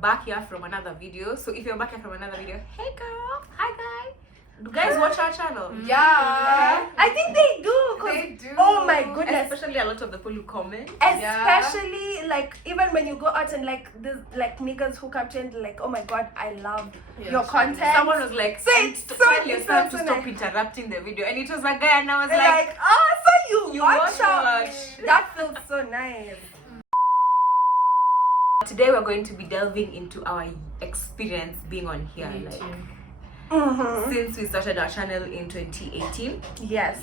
back here from another video. So if you're back here from another video, hey girl, hi guy. Do guys watch our channel? Yeah. I think they do. They do. Oh my goodness. Especially a lot of the people who comment. Especially like even when you go out and like there's like niggas who come to and like, oh my god, I love your content. Someone was like, tell yourself to stop interrupting the video, and it was a guy, and I was like, oh, so you watch. That feels so nice. Today we're going to be delving into our experience being on here, like since we started our channel in 2018. Yes.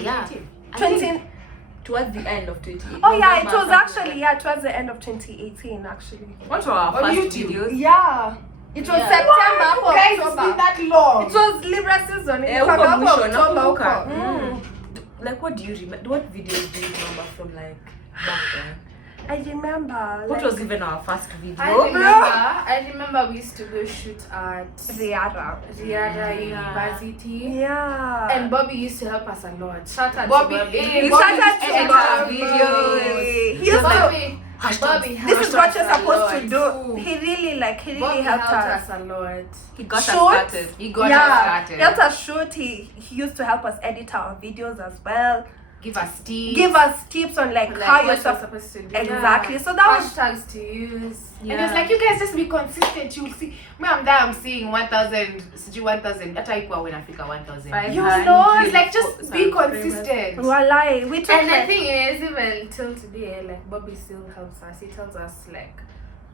Yeah. 20. Towards the end of 2018. Oh yeah, it was actually towards the end of 2018 actually. What were our first videos? Yeah. It was September for guys, October. it's been that long. It was Libra season. Like what do you remember? What videos do you remember from like back then? I remember. What was even our first video? I remember we used to go shoot at Riara University. Yeah. And Bobby used to help us a lot. Shout out Bobby. to Bobby. He started to videos. Bobby. This is what you're supposed to do. He really helped us a lot. He got us started. He helped us shoot. He used to help us edit our videos as well. Give us tips on like how you're supposed to do. Exactly. So that was hashtags to use. And it's like, you guys just be consistent. You'll see. Me, I'm there. I'm seeing 1,000. 1,000. Hata ikuwa when I figure 1,000. You know, it's like just be consistent. Walai, we took and the thing is, even till today, like Bobby still helps us. He tells us like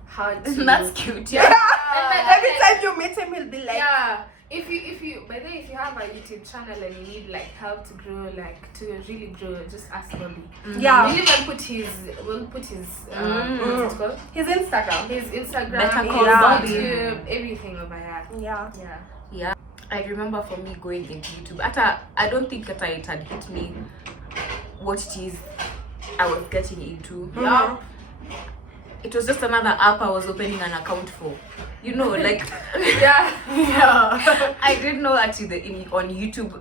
how to. That's cute. Yeah. And every time you meet him, he'll be like, yeah. If you have a YouTube channel and you need like help to grow, like to really grow, just ask Bobby. Yeah. We'll even put his what's it called? His Instagram. Better call Bobby. YouTube, everything over here. Yeah. I remember for me going into YouTube. I don't think that it had hit me what it is I was getting into. Yeah. It was just another app I was opening an account for. You know, like yeah. I didn't know actually on YouTube.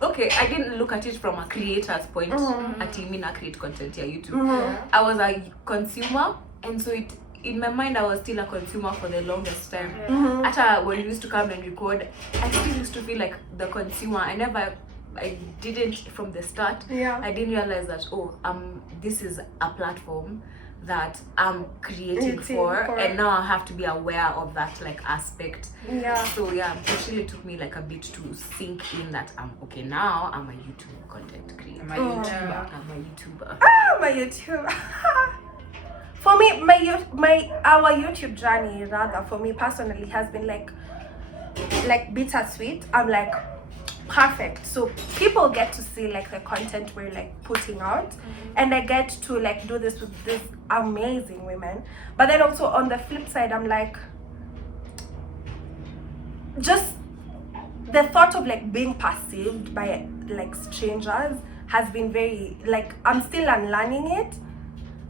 Okay, I didn't look at it from a creator's point. Actually, I create content here, YouTube. I was a consumer, and so in my mind I was still a consumer for the longest time. After when we used to come and record, I still used to feel like the consumer. I didn't from the start. I didn't realize that this is a platform that I'm creating for, and now I have to be aware of that like aspect. So it really took me like a bit to sink in that now I'm a YouTube content creator. I'm a YouTuber. My YouTube. For me, our YouTube journey, rather, for me personally, has been like bittersweet. I'm like perfect, so people get to see like the content we're like putting out, and I get to like do this with this amazing women. But then also on the flip side, I'm like, just the thought of like being perceived by like strangers has been very like, I'm still unlearning it.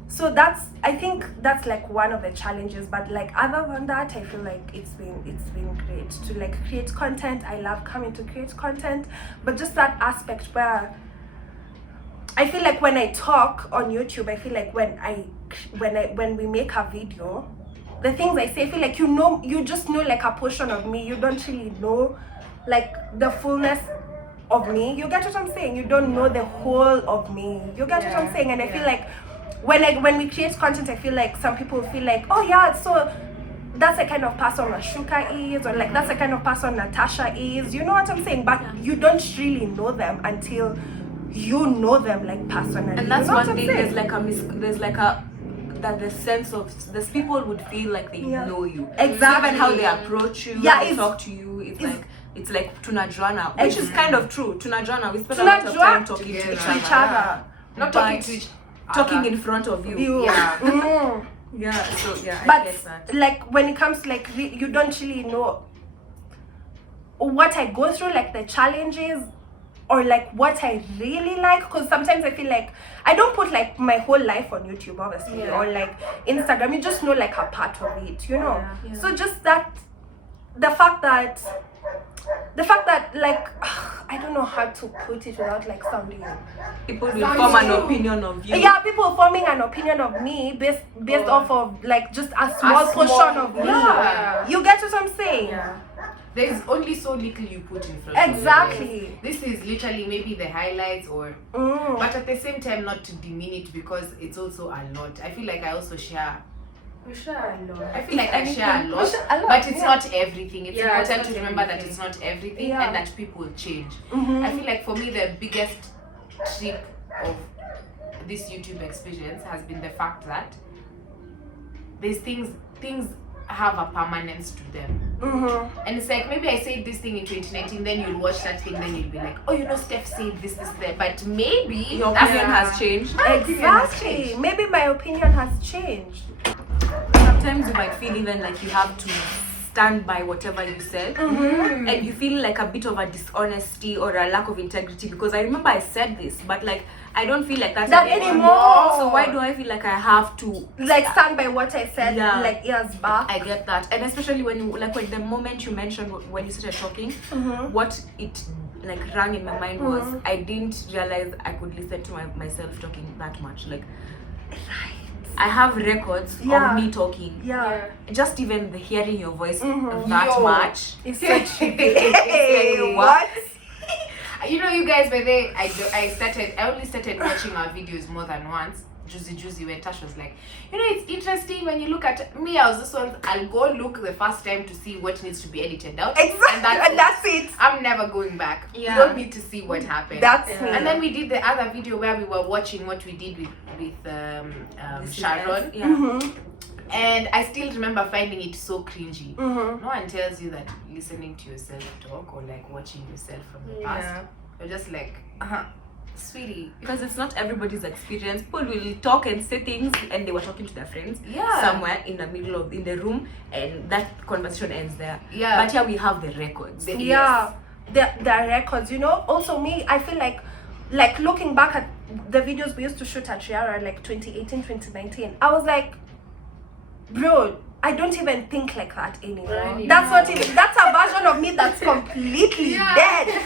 So I think that's like one of the challenges, but like other than that, I feel like it's been great to like create content. I love coming to create content, but just that aspect where I feel like when I talk on YouTube, I feel like when we make a video, the things I say, I feel like you just know like a portion of me. You don't really know like the fullness of me. You get what I'm saying? You don't know the whole of me. You get what I'm saying? And I feel like when we create content, I feel like some people feel like, oh yeah, so that's the kind of person Ashuka is, or like that's the kind of person Natasha is. You know what I'm saying? But you don't really know them until you know them like personally. And that's one thing. That the sense of these people would feel like they know you. Exactly. Even how they approach you, how they talk to you, it's like tunajuana, which is kind of true. Tunajuana, we spend a lot of time talking to each other. Not talking to each other. Talking in front of you. Yeah. So I get that. Like when it comes to like you don't really know what I go through, like the challenges, or like what I really like, because sometimes I feel like I don't put like my whole life on YouTube, obviously, or like Instagram. You just know like a part of it, you know. So just that the fact that like I don't know how to put it without like sounding. People will form an opinion of you. Yeah, people forming an opinion of me based off of like just a small portion of me. Yeah. You get what I'm saying? Yeah. There's only so little you put in front Exactly. of you. This is literally maybe the highlights or but at the same time not to demean it because it's also a lot. I feel like I also share. We share a lot. I feel like I share a lot, but it's not everything. It's important to remember that it's not everything and that people change. I feel like for me the biggest trick of this YouTube experience has been the fact that these things have a permanence to them. And it's like maybe I said this thing in 2019, then you'll watch that thing, then you'll be like, oh, you know, Steph said this, that, but maybe your opinion has changed. Exactly. Maybe my opinion has changed. Sometimes you might feel even like you have to stand by whatever you said, and you feel like a bit of a dishonesty or a lack of integrity because I remember I said this, but like I don't feel like that anymore. So why do I feel like I have to like stand by what I said like years back? I get that, and especially when you like when the moment you mentioned when you started talking, what it like rang in my mind was I didn't realize I could listen to myself talking that much. Like I have records of me talking. Yeah. Just even the hearing your voice that much. It's such hey, what? You know, you guys, by the way, I only started watching our videos more than once. Juicy when Tash was like, you know, it's interesting when you look at me. I was this one. I'll go look the first time to see what needs to be edited out. Exactly, and that's it. I'm never going back. Yeah. You don't need to see what happened. That's me. And then we did the other video where we were watching what we did with Sharon. Yeah. And I still remember finding it so cringy. No one tells you that listening to yourself talk or like watching yourself from the past. You're just like, sweetie. Because it's not everybody's experience. People will talk and say things and they were talking to their friends Yeah. somewhere in the middle of in the room and that conversation ends there. Yeah. But here we have the records. Yeah. The records, you know. Also me, I feel like looking back at the videos we used to shoot at Riara like 2018, 2019, I was like, bro, I don't even think like that anymore. That's not even, that's a version of me that's completely dead.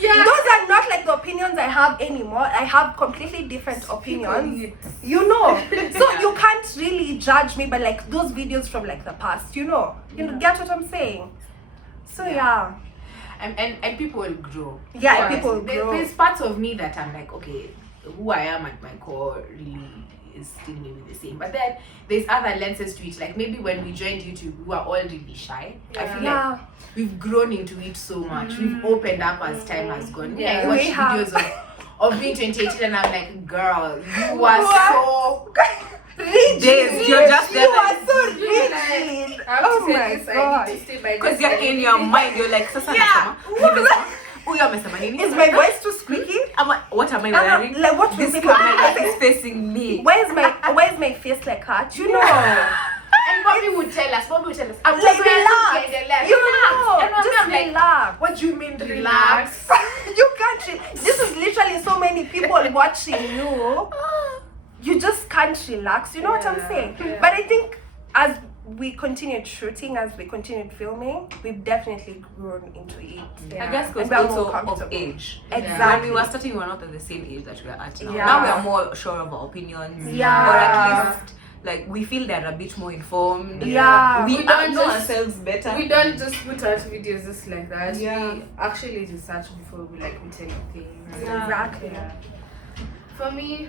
Yeah. Those are not like the opinions I have anymore. I have completely different opinions. You know. So you can't really judge me by like those videos from like the past, you know. You know, get what I'm saying? So yeah. And people will grow. Yeah, people will grow. There's parts of me that I'm like, okay, who I am at my core really is still maybe the same. But then there's other lenses to it. Like maybe when we joined YouTube, we were all really shy. I feel like we've grown into it so much. We've opened up as time has gone. I watch videos of being 2018 and I'm like, girl, you are so rigid. You're just you are so rigid. Oh my god. Because you're in your mind, you're like, Sasa is my voice too squeaky? What am I wearing? Like what will This people camera is facing me. Why is my face like that? You know. And Bobby would tell us, I'm like just relax. You know, and just I'm like, relax. what do you mean relax? You can't. This is literally so many people watching you. You just can't relax. You know what I'm saying? Yeah. But I think as we continued shooting, as we continued filming, we've definitely grown into it. I guess because And we're more also of comfortable. age. Exactly. When we were starting, we were not at the same age that we are at now. Yeah. Now we are more sure of our opinions. Yeah. Or at least, like, we feel they're a bit more informed. Yeah. We We don't don't know just- ourselves better. We don't just put out videos just like that. Yeah. We actually research before we tell you things. Yeah. Exactly. Yeah. For me,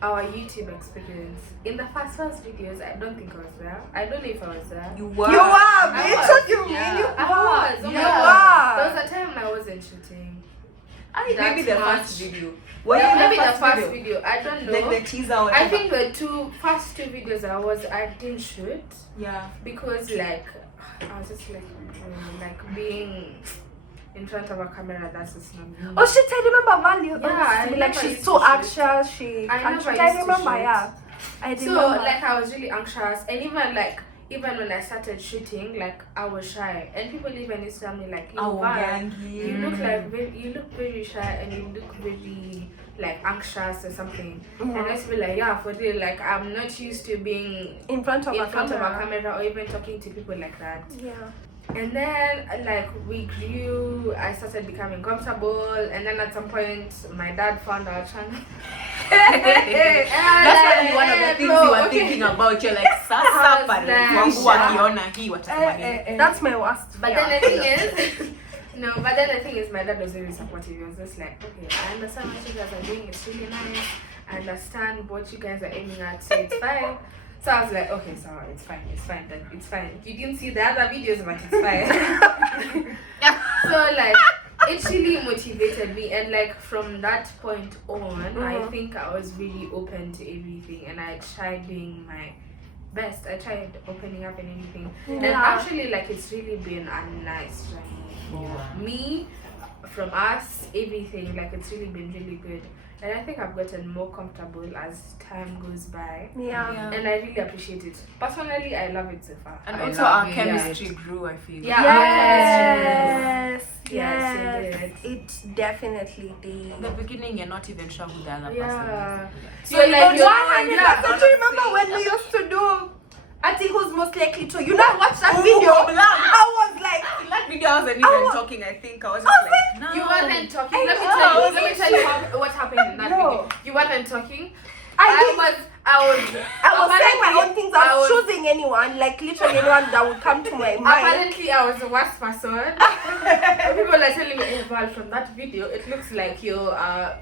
our YouTube experience in the first videos, I don't think I was there. I don't know if I was there. You were. You are, I bitch. was. What you mean? Yeah. You I was. Oh my You God. are. There was a time I wasn't shooting. Maybe the That first much. video. Maybe the first video. I don't know. Like the teaser or I whatever. think the first two videos I didn't shoot Yeah. because like I was just like being in front of a camera. That's just not me. Oh shit! I remember Value. Yeah, I like remember she's used so to shoot. anxious. She I can't never shoot. I used to remember. shoot. Yeah. I So remember. like I was really anxious, and even when I started shooting, like I was shy, and people even used to tell me like, Oh, Val, gangy. you look very shy, and you look very like anxious or something. And I used to be like, yeah, for real, like I'm not used to being in front of in a front of a camera. camera or even talking to people like that. Yeah. And then like we grew, I started becoming comfortable, and then at some point my dad found our channel. That's probably one of the things you were thinking about. You're like, sasa pale wangu wakiona hii watasema nini? That's my worst. But then the thing is, no, but then the thing is, my dad was very supportive. He was just like, okay, I understand what you guys are doing, it's really nice. I understand what you guys are aiming at, so it's fine. So I was like, okay, so it's fine, Dad, it's fine. You didn't see the other videos, but it's fine. So like, it really motivated me, and like from that point on, I think I was really open to everything, and I tried doing my best. I tried opening up and everything, and actually, like, it's really been a nice journey for me, from us, everything. Like, it's really been really good. And I think I've gotten more comfortable as time goes by. Yeah. And I really appreciate it. Personally, I love it so far. And also our chemistry grew, I feel. Yes. It definitely did. In the beginning, you're not even sure who the other person is. So like, do you remember when we used to do Ati who's most likely to? You know, I watched that video. I was like, in that video, I wasn't even talking. I think I was just like, no. You weren't talking. Let me tell you what happened in that video. You weren't talking. I was saying my own things. I was choosing anyone, like literally anyone that would come to my mind. Apparently, I was the worst person. People are telling me, hey, Val, from that video, it looks like you're a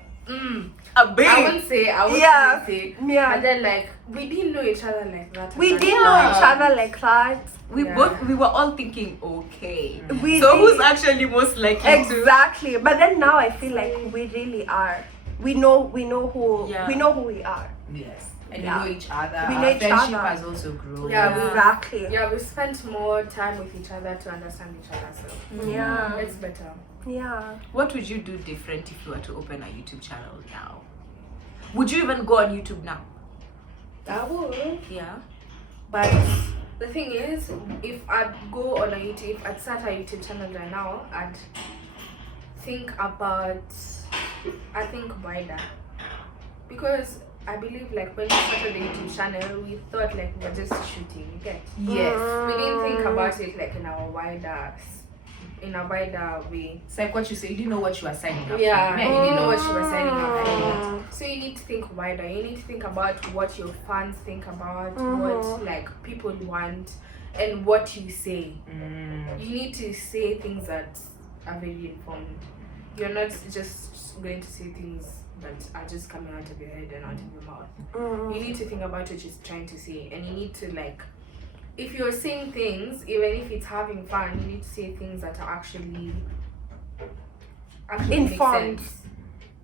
babe. I wouldn't say. But then, like, we didn't know each other like that. We didn't know each other like that. We were all thinking, okay. So who's actually most likely Exactly. But then now I feel like we really are. We know who we are. Yes. And we know each other. We know each friendship other. has also grown. Exactly. Yeah, we spent more time with each other to understand each other. So it's better. Yeah. What would you do different if you were to open a YouTube channel now? Would you even go on YouTube now? I would. Yeah. But the thing is, if I'd go on a YouTube, I'd start a YouTube channel right now, I'd think wider. Because I believe, like, when we started the YouTube channel, we thought like we were just shooting, you get? Yes. We didn't think about it like in a wider way. It's like what you say, you didn't know what you were signing up Yeah, for. you didn't know what you were signing up for. So you need to think wider. You need to think about what your fans think about, what like people want, and what you say. You need to say things that are very informed. You're not just going to say things that are just coming out of your head and out of your mouth. You need to think about what you're trying to say, and you need to, like, if you're saying things, even if it's having fun, you need to say things that are actually informed. Make sense.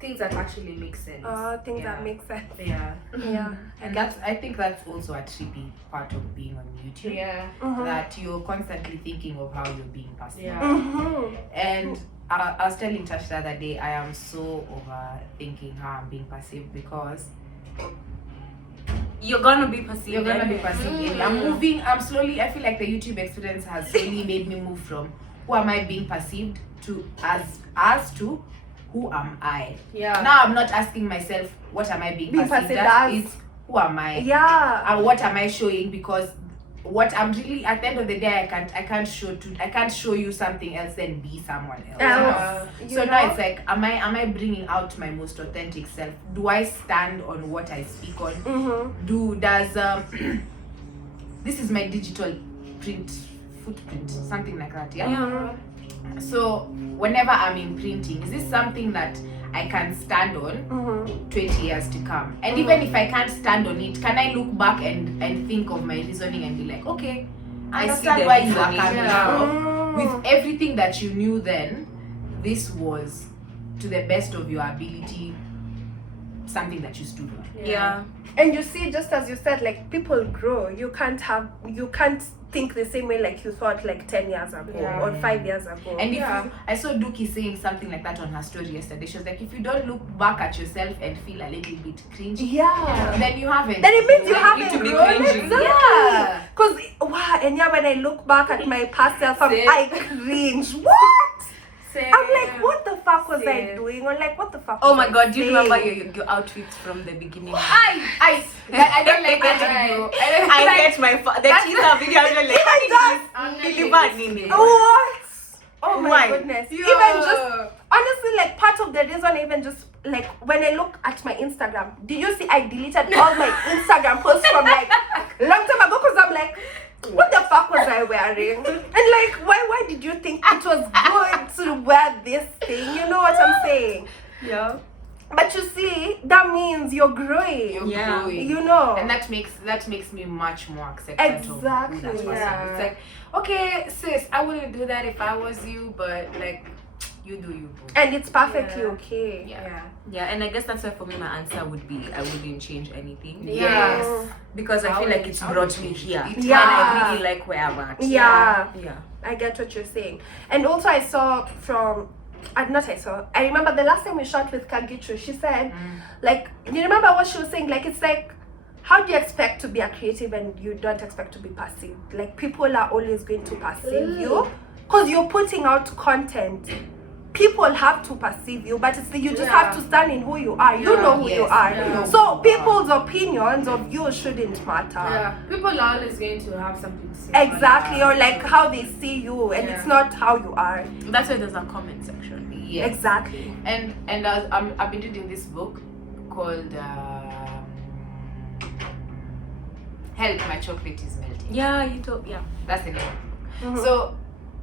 Things that actually make sense. Things that make sense. Yeah. Yeah. And I think that's also a tricky part of being on YouTube. Yeah. That you're constantly thinking of how you're being perceived. Yeah. And I was telling Tash the other day, I am so overthinking how I'm being perceived, because you're gonna be perceived. I'm slowly, I feel like the YouTube experience has slowly made me move from who am I being perceived to as to who am I. Yeah. Now I'm not asking myself what am I being perceived as, it's who am I. Yeah. And what am I showing, because what I'm really, at the end of the day, I can't show you something else and be someone else. So now it's like, am I bringing out my most authentic self? Do I stand on what I speak on? This is my digital footprint, something like that. Yeah. So whenever I'm imprinting, is this something that I can stand on 20 years to come? And even if I can't stand on it, can I look back and think of my reasoning and be like, okay, I understand why you are coming from. With everything that you knew then, this was, to the best of your ability, something that you stood on. Yeah. And you see, just as you said, like, people grow. You can't think the same way like you thought like 10 years ago or 5 years ago. And I saw Dookie saying something like that on her story yesterday. She was like, if you don't look back at yourself and feel a little bit cringy, then you haven't. Then it means you haven't to be grown. cringing. Exactly. Because and when I look back at my past self, I cringe. What? I'm like, what the fuck was I doing? Or like, what the fuck? Oh my god, do you remember your outfits from the beginning? I don't like that video. I get my the teaser video. I'm like, Niliva nini? What? Oh my Why? goodness. Yo. Even just honestly, like part of the reason, even just like when I look at my Instagram, did you see I deleted all my Instagram posts from like long time ago because I'm like, what the fuck was I wearing? And like, why did you think it was good to wear this thing? You know what I'm saying? Yeah. But you see, that means you're growing. You're Yeah. growing. You know. And that makes me much more accepting of who that Exactly, person is. yeah. It's like, okay, sis, I wouldn't do that if I was you, but like, you do you, boo. And it's perfectly Yeah. okay. Yeah. Yeah, and I guess that's why for me my answer would be I wouldn't change anything. Yes. Because I feel like it's I brought would me change here. it. And Yeah. I really like where I'm at. Yeah. Yeah. I get what you're saying. And also I saw from I remember the last time we shot with Kagichu, she said, like, you remember what she was saying? Like, it's like, how do you expect to be a creative and you don't expect to be perceived? Like, people are always going to perceive you because you're putting out content. People have to perceive you, but it's you just have to stand in who you are. You know who you are. Yeah. So people's opinions of you shouldn't matter. Yeah, people are always going to have something to say. Exactly, or like how they see you, and it's not how you are. That's why there's a comment section. Yes. Exactly. And I've been reading this book called Help, My Chocolate is Melting. Yeah, you told That's the name. So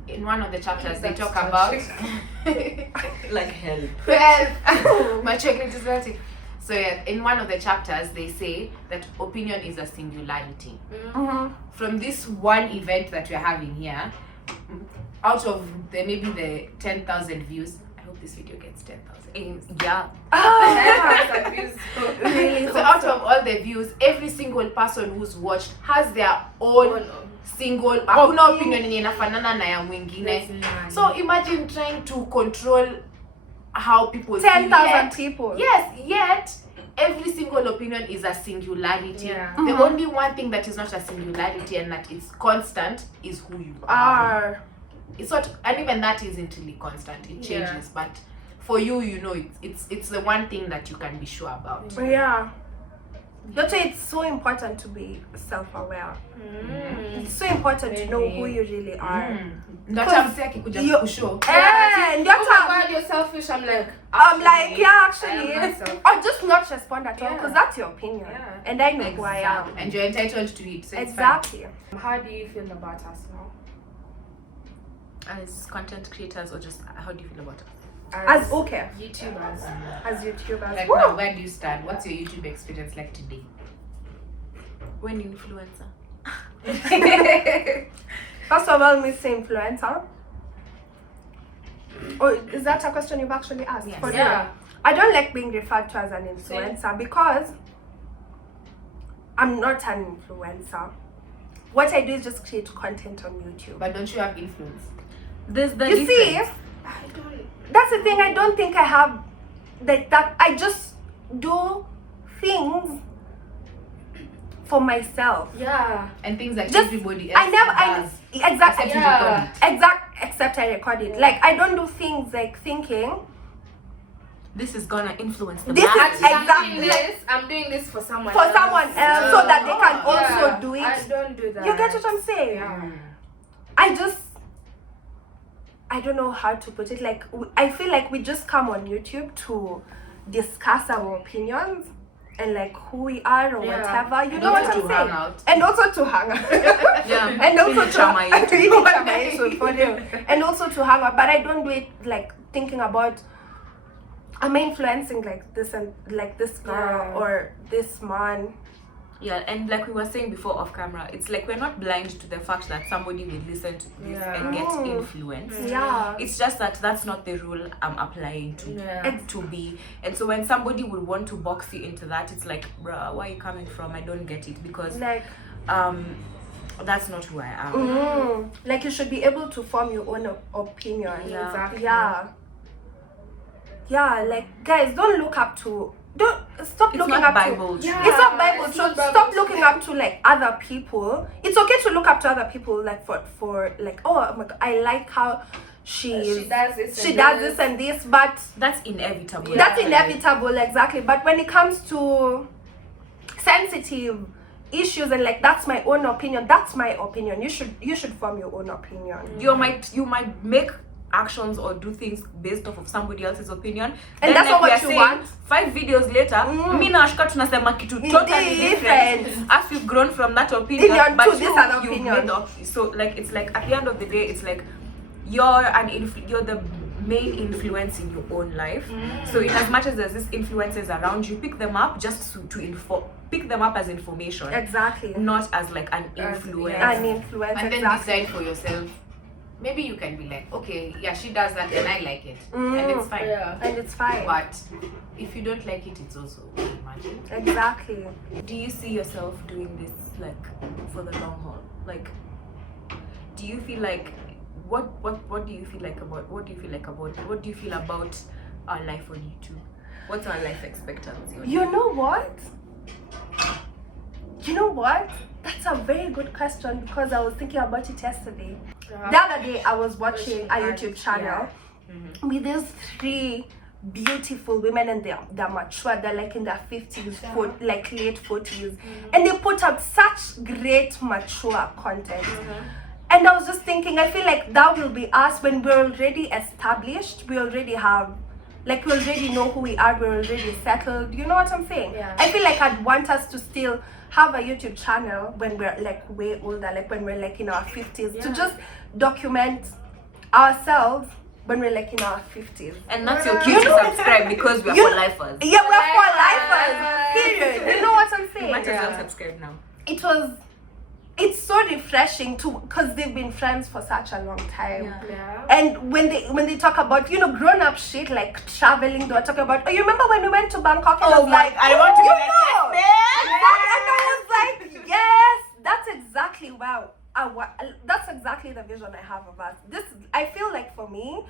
in one of the chapters they That's talk touching. about like help. Help, my chocolate is melting. So yeah, in one of the chapters they say that opinion is a singularity. From this one event that we're having here, out of maybe the 10,000 views, I hope this video gets 10,000 views. Yeah. Really. So out of all the views, every single person who's watched has their own single hakuna opinion yenye inafanana na ya mwingine. So imagine trying to control how people 10,000 people. Yes, yet every single opinion is a singularity. Yeah. The only one thing that is not a singularity and that is constant is who you are. It's not, and even that isn't really constant. It changes, Yeah. but for you, you know, it's the one thing that you can be sure about. Yeah. That's why it's so important to be self-aware. It's so important to know who you really are. Ndio hata msee akikuja You- kushow. And Oh my God, you're selfish. I'm like, actually, I am myself. or just not respond at all, Yeah. because that's your opinion, Yeah. and I know who I am. And you're entitled to it. So it's Exactly. How do you feel about us now? As content creators, or just how do you feel about it? As okay, YouTubers. as YouTubers. fine. Like Woo! now, where do you stand? What's your YouTube experience like today? When influencer. First of all, Miss Influencer. Oh, is that a question you've actually asked? Yes. For real? Yeah. I don't like being referred to as an influencer because I'm not an influencer. What I do is just create content on YouTube. But don't you have influence? There's the You see, difference. I don't. that's the thing. I don't think I have that. I just do things for myself. Yeah. And things that Just- everybody else does. Exactly. Except you record it. Except I record it. Like I don't do things like thinking. This is gonna influence the This is masses. exactly I'm doing this for someone for someone else so that they can also Yeah, do I it. don't do that. You get what I'm saying? Yeah. I don't know how to put it. Like I feel like we just come on YouTube to discuss our opinions and like who we are or Yeah. whatever. You And know what also I'm to saying? hang out. And also to hang out. Yeah. And also to Chama yetu. Really chama yetu, for real. And also to hang out. But I don't do it like thinking about am I influencing like this and like this girl Yeah. or this man. Yeah, and like we were saying before off camera, it's like we're not blind to the fact that somebody will listen to this Yeah. and get Mm. influenced. Yeah. It's just that that's not the rule I'm applying to Yeah. to be. And so when somebody will want to box you into that, it's like, bruh, where are you coming from? I don't get it because Like that's not who I am. like you should be able to form your own opinion. Yeah. Exactly. Yeah, like guys, don't look up to stop It's looking not up Bible. to Yeah. it's not Bible. It's So not Bible. stop looking up to like other people. It's okay to look up to other people like for like, oh my God, I like how she does this. she does this and this, but That's inevitable. Yeah. that's inevitable, exactly. But when it comes to sensitive issues and like that's my own opinion. That's my opinion. You should form your own opinion. You might make actions or do things based off of somebody else's opinion, And then that's not we what are you saying, want. 5 videos later mi na Ashka tunasema kitu totally different as you've grown from that opinion, Opinion but to this other you opinion. made so like it's like at the end of the day it's like you're the main influence in your own life. So in as much as there's these influences around you, pick them up just to pick them up as information, Exactly. not as like an influence. An influence. And then Exactly. decide for yourself. Maybe you can be like, okay, yeah, she does that and I like it, and it's fine. Yeah. And it's fine. But if you don't like it, it's also okay, imagine. Exactly. Do you see yourself doing this like for the long haul? Like, do you feel like what do you feel like about what do you feel about our life on YouTube? What's our life expectancy on You know what? That's a very good question because I was thinking about it yesterday. The other day I was watching a YouTube channel with these 3 beautiful women and they're mature. They're like in their 50s, like late 40s, and they put out such great mature content. And I was just thinking, I feel like that will be us when we're already established. We already have, like, we already know who we are. We're already settled. You know what I'm saying? Yeah. I feel like I'd want us to still have a YouTube channel when we're like way older, like when we're like in our 50s, to just document ourselves when we're like in our 50s. And that's your cue to subscribe because we're for lifers. Yeah, we're for lifers. Period. You know what I'm You saying? might as well subscribe now. It's so refreshing too because they've been friends for such a long time. Yeah. And when they talk about, you know, grown up shit like traveling, they were talking about, oh, you remember when we went to Bangkok? And I was like, I want to be you like know. this, And I was like, yes, that's exactly that's exactly the vision I have of us. I feel like for me,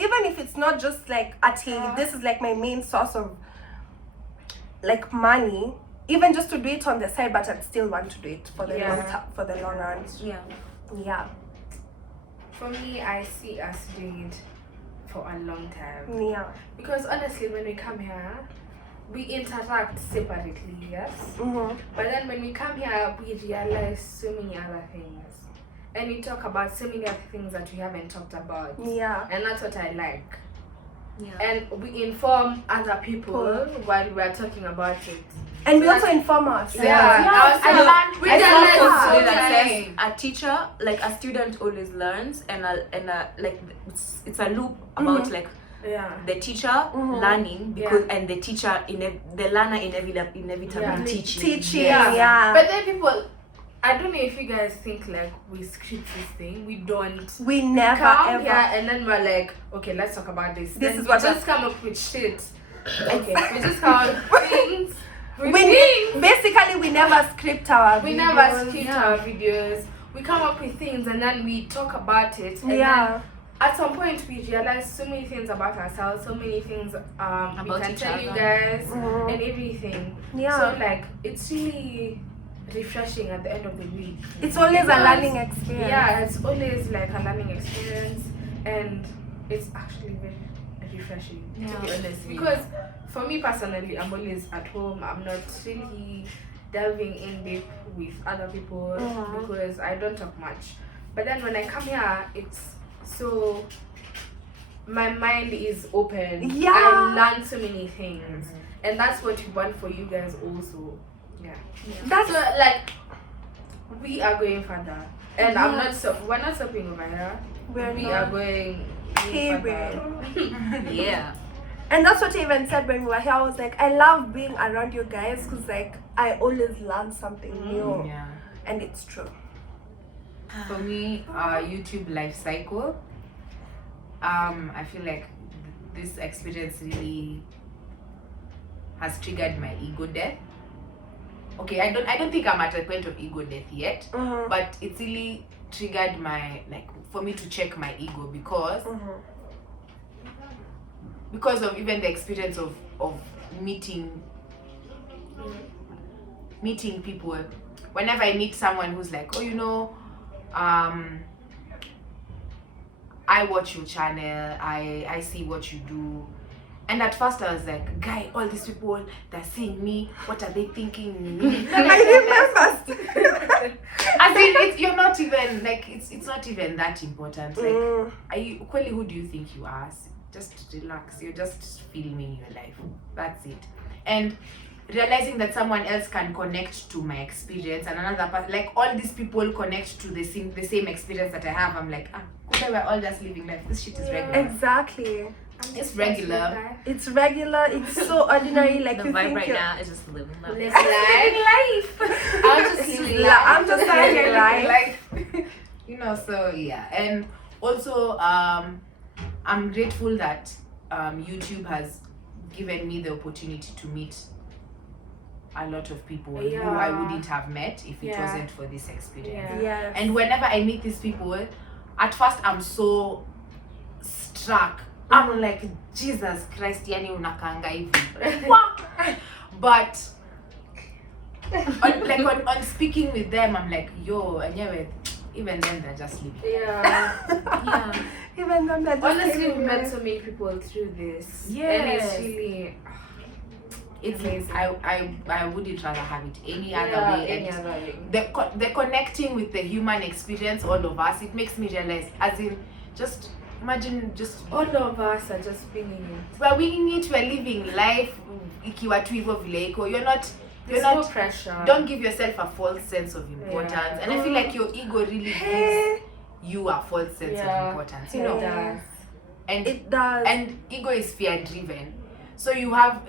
even if it's not just like this is like my main source of like money, even just to do it on the side, but I'd still want to do it for the long run. Yeah. For me, I see us doing it for a long time. Yeah. Because honestly, when we come here, we interact separately, yes? Mm-hmm. But then when we come here, we realize so many other things. And we talk about so many other things that we haven't talked about. Yeah. And that's what I like. Yeah. And we inform other people while we are talking about it. And we also inform us. We realize I so that many- says a teacher, like a student always learns, and like it's a loop about like the teacher learning because and the teacher the learner inevitably teaching. Yeah. But then people, I don't know if you guys think like we script this thing. We don't. We never Come ever. here and then we're like, okay, let's talk about this. This Then is we what just come up with shit. Okay, we just come up with things. Basically we never script our videos. We never script our videos. We come up with things and then we talk about it. And then at some point we realize so many things about ourselves, so many things we can tell you guys and everything. Yeah. So like it's really refreshing at the end of the week. It's always a learning experience. Yeah, it's always like a learning experience and it's actually very refreshing to be honest. Because for me personally, I'm always at home. I'm not really delving in deep with other people because I don't talk much. But then when I come here, it's so my mind is open. Yeah. I learn so many things, and that's what we want for you guys also. Yeah. That's So like we are going further, and we're not stopping over here. We are going further. Yeah. And that's what I even said when we were here. I was like, I love being around you guys because like I always learn something new. Yeah. And it's true. For me, YouTube life cycle. I feel like this experience really has triggered my ego death. Okay, I don't think I'm at a point of ego death yet, but it's really triggered my for me to check my ego because of even the experience of meeting people. Whenever I meet someone who's like, oh, you know, I watch your channel, I see what you do, And at first I was like, guy, all these people, they're seeing me, what are they thinking? I remember. As in, you're not even, like, it's not even that important. Like, Kweli, who do you think you are? Just relax. You're just filming your life. That's it. And realizing that someone else can connect to my experience, and another person, like all these people connect to the same experience that I have. I'm like, we're all just living life. This shit is regular. Exactly. It's regular. It's regular. It's so ordinary. Like The you vibe think right you're- now is just living life. Live life. I'm just living life. I'm just living life. You know, so yeah. And also, I'm grateful that YouTube has given me the opportunity to meet a lot of people who I wouldn't have met if it wasn't for this experience. Yes. And whenever I meet these people, at first I'm so struck. I'm like, Jesus Christ, yani unakanga hivi. But on speaking with them, I'm like, yo, anyway, even then they're just living. Yeah. Even though they're just Honestly, living we met life. so many people through this. Yes. And it's really It's amazing. I wouldn't rather have it any other way. any And other way. the connecting with the human experience, all of us, it makes me realize, as in, just imagine, just All of us are just feeling it. we're winging it, we're living life ikiwa tu hivyo vile iko. There's no pressure. Don't give yourself a false sense of importance. And I feel like your ego really gives you a false sense of importance, you know. It does. And It does. and ego is fear driven. So you have,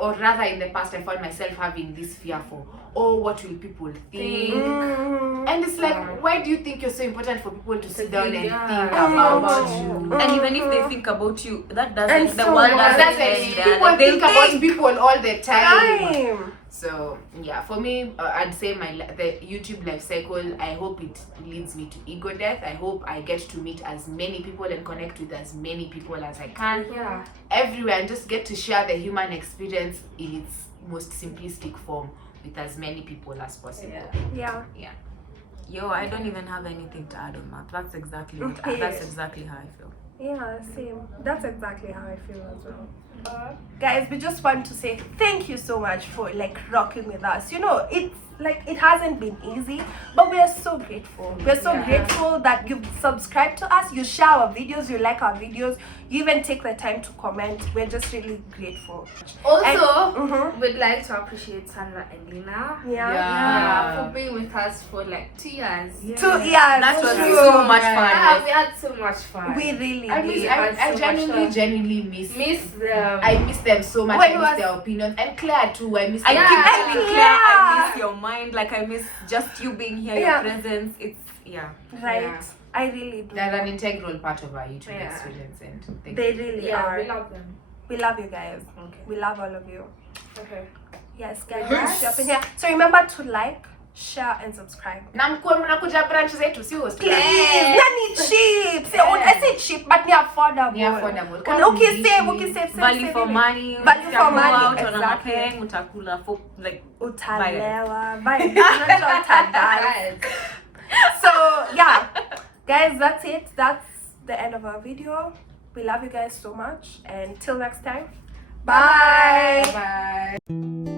or rather in the past, I found myself having this fear for, what will people think? And it's like, why do you think you're so important for people to sit down and think about you? And even if they think about you, that doesn't, And the so world what? doesn't That's end it. there. People Like, they think about people all the time. So yeah, for me, I'd say the YouTube life cycle, I hope it leads me to ego death. I hope I get to meet as many people and connect with as many people as I can. Yeah. Everywhere, and just get to share the human experience in its most simplistic form with as many people as possible. Yeah. Yo, I don't even have anything to add on that. That's exactly how I feel. Yeah, same. That's exactly how I feel as well. Guys, we just want to say thank you so much for like rocking with us. You know, it's like it hasn't been easy, but we are so grateful. We're so grateful that you subscribe to us, you share our videos, you like our videos, you even take the time to comment. We're just really grateful. Also, we'd like to appreciate Sandra and Lina. Yeah. For being with us for like 2 years. 2 years. That was true. so much fun. We had so much fun. We really I did. genuinely miss them. I miss them so much. When I miss their opinions. And Claire too. I miss I their keep opinions. telling Claire, I miss your mind. Like, I miss just you being here, your presence. It's, Right. Yeah. I really do. They're an integral part of our YouTube experience, and thank They you. really are. we love them. We love you guys. Okay. We love all of you. Okay. Yes, guys. Shop in here. So remember to like, share, and subscribe. Na mkuwe mnakuja branch zetu, si hospital. Please, not cheap. Say, I say cheap, but ni affordable. Ni affordable. Ukisave, value for money. Value for money, Out on a exactly. paying, utakula for like Utalewa. Bye. Not utadai. So yeah, guys, that's it. That's the end of our video. We love you guys so much, and till next time, bye. Bye.